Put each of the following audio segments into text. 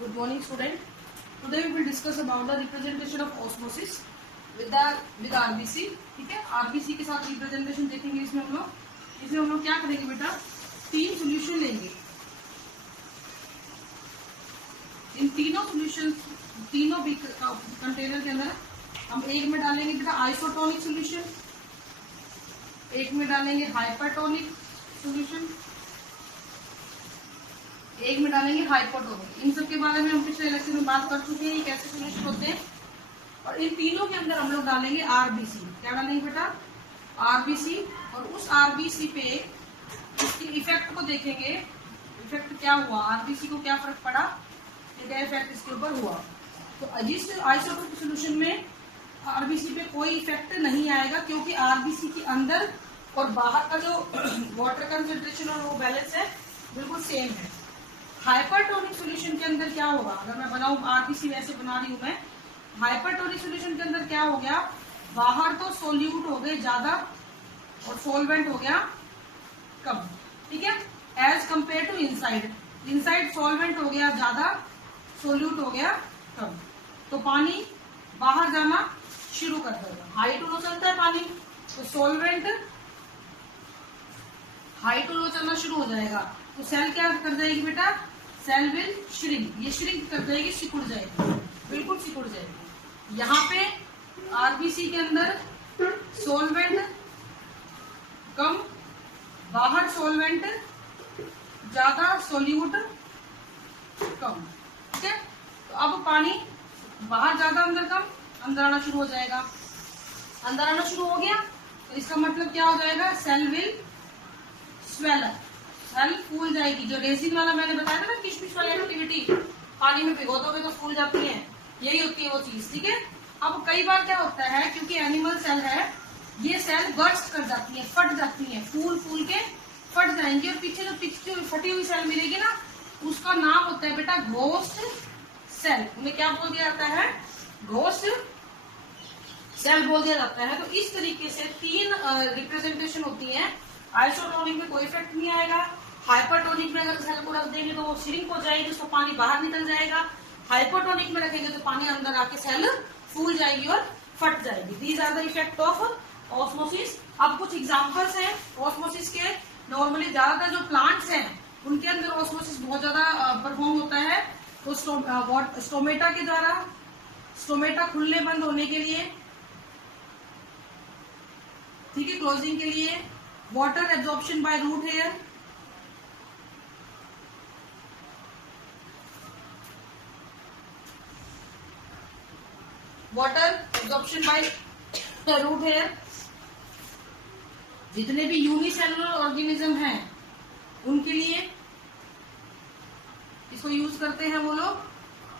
Good morning, student. Today we will discuss about the representation of osmosis with RBC. ठीक है, RBC के साथ representation देखेंगे। इसमें हम लोग क्या करेंगे बेटा, तीन सोल्यूशन लेंगे। इन तीनों सोल्यूशन, तीनों कंटेनर के अंदर हम एक में डालेंगे बेटा आइसोटोनिक सोल्यूशन, एक में डालेंगे हाइपरटोनिक सोल्यूशन, एक में डालेंगे हाइपोटोनिक। इन सब के बारे में हम पिछले लेक्चर में बात कर चुके हैं, ये कैसे सोल्यूशन होते हैं। और इन तीनों के अंदर हम लोग डालेंगे आरबीसी। क्या डालेंगे बेटा? आरबीसी। और उस आरबीसी पे इसके इफेक्ट को देखेंगे। इफेक्ट क्या हुआ, आरबीसी को क्या फर्क पड़ा, क्या इफेक्ट इसके ऊपर हुआ। तो जिस आइसोटोनिक सोल्यूशन में आरबीसी पे कोई इफेक्ट नहीं आएगा, क्योंकि आरबीसी के अंदर और बाहर का जो वाटर कंसेंट्रेशन और वो बैलेंस है बिल्कुल सेम है। हाइपरटोनिक सॉल्यूशन के अंदर क्या होगा, अगर मैं बनाऊं आरबीसी वैसे बना रही हूं मैं, हाइपरटोनिक सॉल्यूशन के अंदर क्या हो गया, बाहर तो सोल्यूट हो गए ज्यादा और सोलवेंट हो गया कम। ठीक है, as compare to inside, inside solvent हो गया ज्यादा, सोल्यूट हो गया कम। तो पानी बाहर जाना शुरू कर देगा, हाई टू लो चलता है पानी, तो सोलवेंट हाई टू लो चलना शुरू हो जाएगा। तो सेल क्या कर जाएगी बेटा, सेल विल श्रिंक, ये श्रिंक कर जाएगी, सिकुड़ जाएगी, बिल्कुल सिकुड़ जाएगी। यहाँ पे आरबीसी के अंदर सोलवेंट कम, बाहर सोलवेंट ज्यादा, सोल्यूट कम। ठीक है, तो अब पानी बाहर ज्यादा अंदर कम, अंदर आना शुरू हो जाएगा। अंदर आना शुरू हो गया तो इसका मतलब क्या हो जाएगा, cell will swell up, cell फूल जाएगी। जो रेजिन वाला मैंने बताया था ना, किशमिश वाली एक्टिविटी, पानी में भिगो दोगे तो फूल जाती है, यही होती है वो चीज। ठीक है, अब कई बार क्या होता है, क्योंकि एनिमल सेल है, ये सेल बर्स्ट कर जाती है, फट जाती है, फूल के फट जाएंगे। और पीछे जो फटी हुई सेल मिलेगी ना, उसका नाम होता है बेटा घोस्ट सेल। उन्हें क्या बोल दिया जाता है, घोस्ट सेल बोल दिया जाता है। तो इस तरीके से तीन रिप्रेजेंटेशन होती है। आइसोटोनिक में कोई इफेक्ट नहीं आएगा, हाइपरटोनिक में अगर सेल को रख देंगे तो वो श्रिंक हो जाएगी, उसका पानी बाहर निकल जाएगा। हाइपोटोनिक में रखेंगे तो पानी अंदर आके सेल फूल जाएगी और फट जाएगी। These are the effect of osmosis. अब कुछ एग्जांपल्स हैं ऑस्मोसिस के। नॉर्मली ज्यादातर जो प्लांट्स हैं उनके अंदर ऑस्मोसिस बहुत ज्यादा परफॉर्म होता है। तो स्टोमेटा के द्वारा, स्टोमेटा खुलने बंद होने के लिए, ठीक है, क्लोजिंग के लिए, water absorption by root hair, water absorption by root hair. जितने भी यूनिसेलुलर ऑर्गेनिज्म हैं उनके लिए इसको यूज करते हैं वो लोग।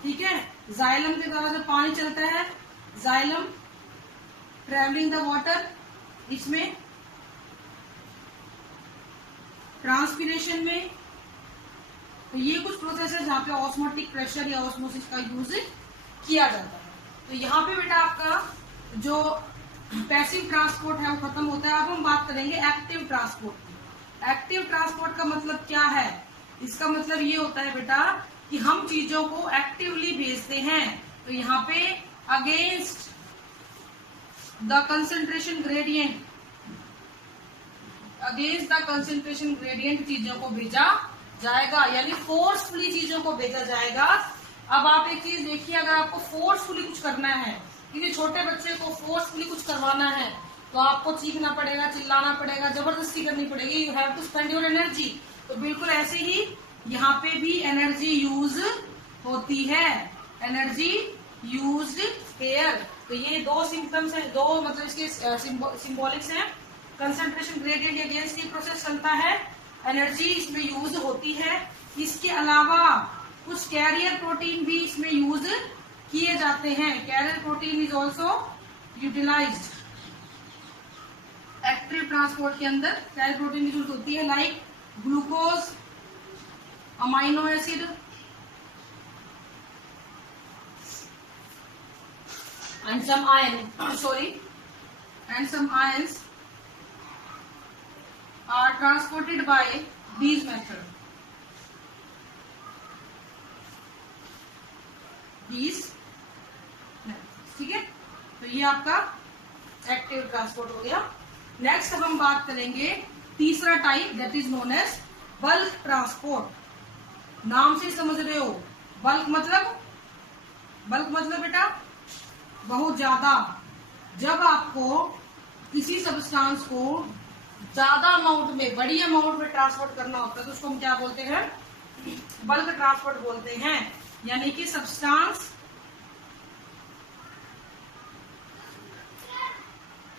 ठीक है, जाइलम के द्वारा जब पानी चलता है, जाइलम ट्रेवलिंग द वाटर, इसमें ट्रांसपिरेशन में। तो ये कुछ प्रोसेस है जहाँ पे ऑस्मोटिक प्रेशर या ऑस्मोसिस का यूज किया जाता है। तो यहाँ पे बेटा आपका जो पैसिव ट्रांसपोर्ट है वो खत्म होता है। अब हम बात करेंगे एक्टिव ट्रांसपोर्ट की। एक्टिव ट्रांसपोर्ट का मतलब क्या है, इसका मतलब ये होता है बेटा कि हम चीजों को एक्टिवली भेजते हैं। तो यहाँ पे against the concentration gradient, against the concentration gradient चीजों को भेजा जाएगा, यानी फोर्सफुली चीजों को भेजा जाएगा। अब आप एक चीज देखिए, अगर आपको फोर्सफुली कुछ करना है, किसी छोटे बच्चे को फोर्सफुली कुछ करवाना है, तो आपको चीखना पड़ेगा, चिल्लाना पड़ेगा, जबरदस्ती करनी पड़ेगी। You have to spend your energy. तो बिल्कुल ऐसे ही यहाँ पे भी एनर्जी यूज होती है, एनर्जी यूज्ड हेयर। तो ये दो सिम्टम्स है, दो मतलब इसके सिंबॉलिक्स हैं। कंसंट्रेशन ग्रेडियंट के अगेंस्ट ये प्रोसेस चलता है, एनर्जी इसमें यूज होती है। इसके अलावा कुछ कैरियर प्रोटीन भी इसमें यूज किए जाते हैं। Carrier protein is also utilised active transport के अंदर। कैरियर प्रोटीन यूज होती है, like glucose, amino acid, and some ions are transported by these methods. these methods. ठीक है, तो ये आपका एक्टिव ट्रांसपोर्ट हो गया। नेक्स्ट हम बात करेंगे तीसरा type, that is known as bulk transport. नाम से समझ रहे हो, बल्क मतलब बेटा बहुत ज्यादा। जब आपको किसी सब्सटेंस को ज्यादा अमाउंट में, बड़ी अमाउंट में ट्रांसपोर्ट करना होता है तो उसको हम क्या बोलते हैं, बल्क ट्रांसपोर्ट बोलते हैं। यानी कि substance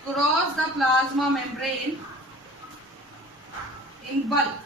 cross the plasma membrane in bulk,